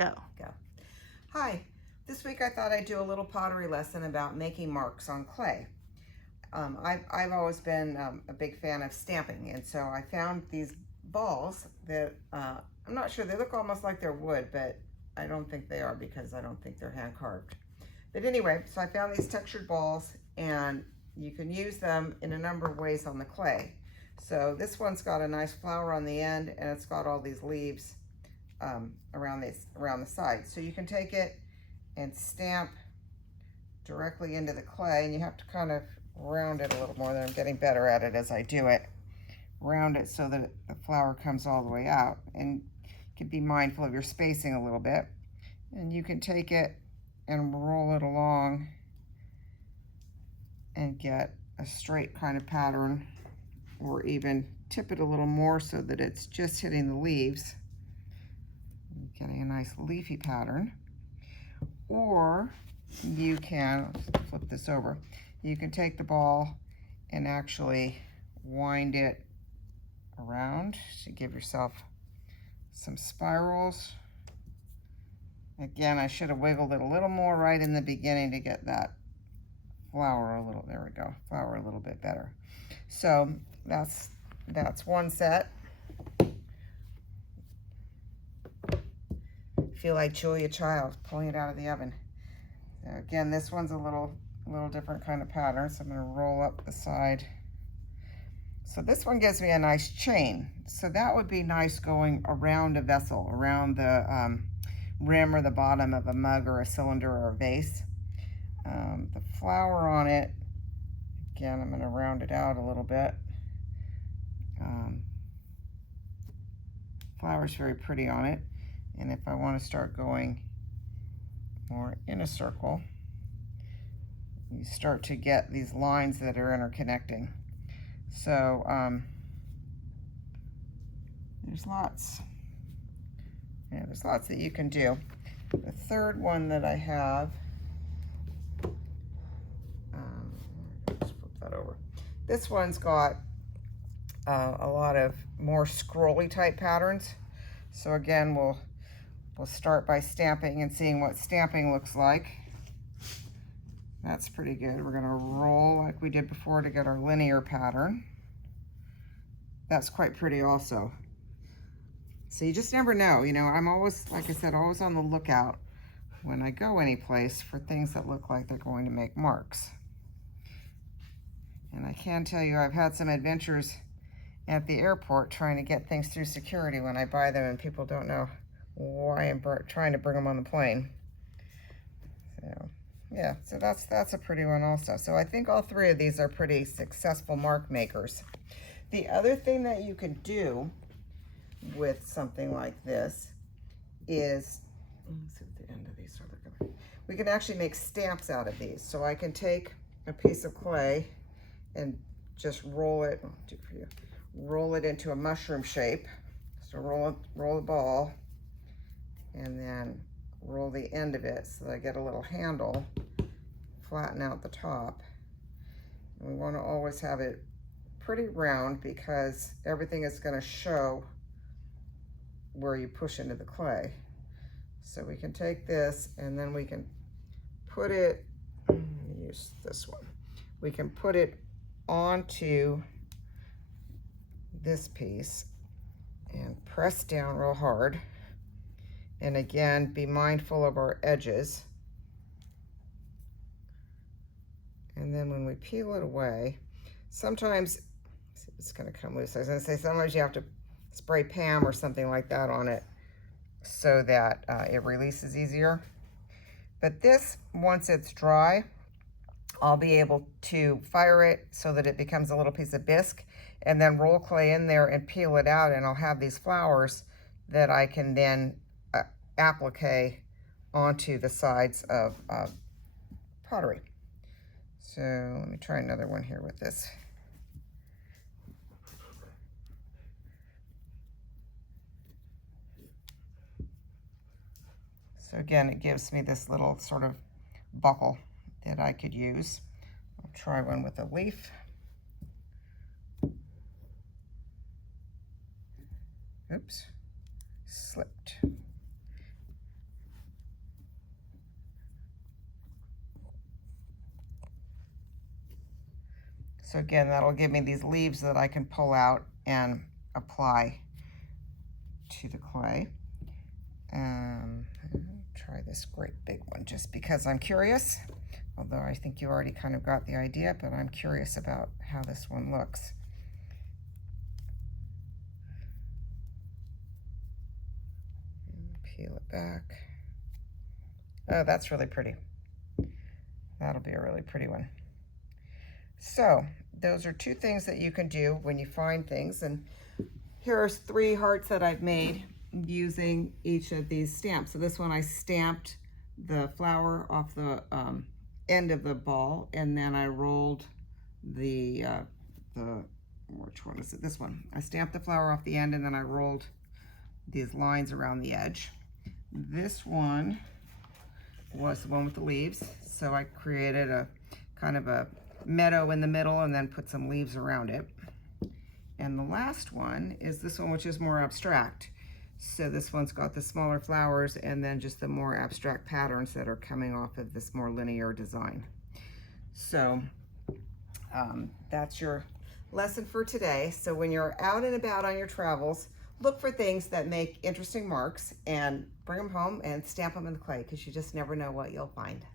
Go. Hi, this week I thought I'd do a little pottery lesson about making marks on clay. I've always been a big fan of stamping, and so I found these balls that I'm not sure, they look almost like they're wood, but I don't think they are because I don't think they're hand carved. But anyway, so I found these textured balls, and you can use them in a number of ways on the clay. So this one's got a nice flower on the end, and it's got all these leaves around the side. So you can take it and stamp directly into the clay, and you have to kind of round it a little more. I'm getting better at it as I do it. Round it so that the flower comes all the way out, and you can be mindful of your spacing a little bit. And you can take it and roll it along and get a straight kind of pattern, or even tip it a little more so that it's just hitting the leaves, getting a nice leafy pattern. Or you can flip this over. You can take the ball and actually wind it around to give yourself some spirals. Again, I should have wiggled it a little more right in the beginning to get that flower a little, there we go, flower a little bit better. So that's one set. Feel like Julia Child pulling it out of the oven. So again, this one's a little different kind of pattern, so I'm going to roll up the side. So this one gives me a nice chain. So that would be nice going around a vessel, around the rim or the bottom of a mug or a cylinder or a vase. The flower on it, again, I'm going to round it out a little bit. Flower's very pretty on it. And if I want to start going more in a circle, you start to get these lines that are interconnecting. So there's lots that you can do. The third one that I have, let's flip that over. This one's got a lot of more scrolly type patterns. So again, we'll start by stamping and seeing what stamping looks like. That's pretty good. We're gonna roll like we did before to get our linear pattern. That's quite pretty also. So you just never know, you know, I'm always, like I said, always on the lookout when I go any place for things that look like they're going to make marks. And I can tell you I've had some adventures at the airport trying to get things through security when I buy them and people don't know why I'm trying to bring them on the plane. So yeah, so that's a pretty one also. So I think all three of these are pretty successful mark makers. The other thing that you can do with something like this is, let's see what the end of these are looking. We can actually make stamps out of these. So I can take a piece of clay and just roll it, I'll do it for you, roll it into a mushroom shape. So roll the ball, and then roll the end of it so that I get a little handle, flatten out the top. And we want to always have it pretty round because everything is going to show where you push into the clay. So we can take this and then we can put it, use this one, we can put it onto this piece and press down real hard. And again, be mindful of our edges. And then when we peel it away, sometimes, it's gonna come loose. I was gonna say, sometimes you have to spray Pam or something like that on it so that it releases easier. But this, once it's dry, I'll be able to fire it so that it becomes a little piece of bisque, and then roll clay in there and peel it out, and I'll have these flowers that I can then applique onto the sides of pottery. So let me try another one here with this. So again, it gives me this little sort of buckle that I could use. I'll try one with a leaf. Oops, slipped. So again, that'll give me these leaves that I can pull out and apply to the clay. Try this great big one just because I'm curious, although I think you already kind of got the idea, but I'm curious about how this one looks. Peel it back. Oh, that's really pretty. That'll be a really pretty one. So those are two things that you can do when you find things, and here are 3 hearts that I've made using each of these stamps. So this one I stamped the flower off the end of the ball, and then I rolled the which one is it? This one. I stamped the flower off the end, and then I rolled these lines around the edge. This one was the one with the leaves, so I created a kind of a meadow in the middle and then put some leaves around it. And the last one is this one, which is more abstract. So this one's got the smaller flowers and then just the more abstract patterns that are coming off of this more linear design. So that's your lesson for today. So when you're out and about on your travels, look for things that make interesting marks and bring them home and stamp them in the clay, because you just never know what you'll find.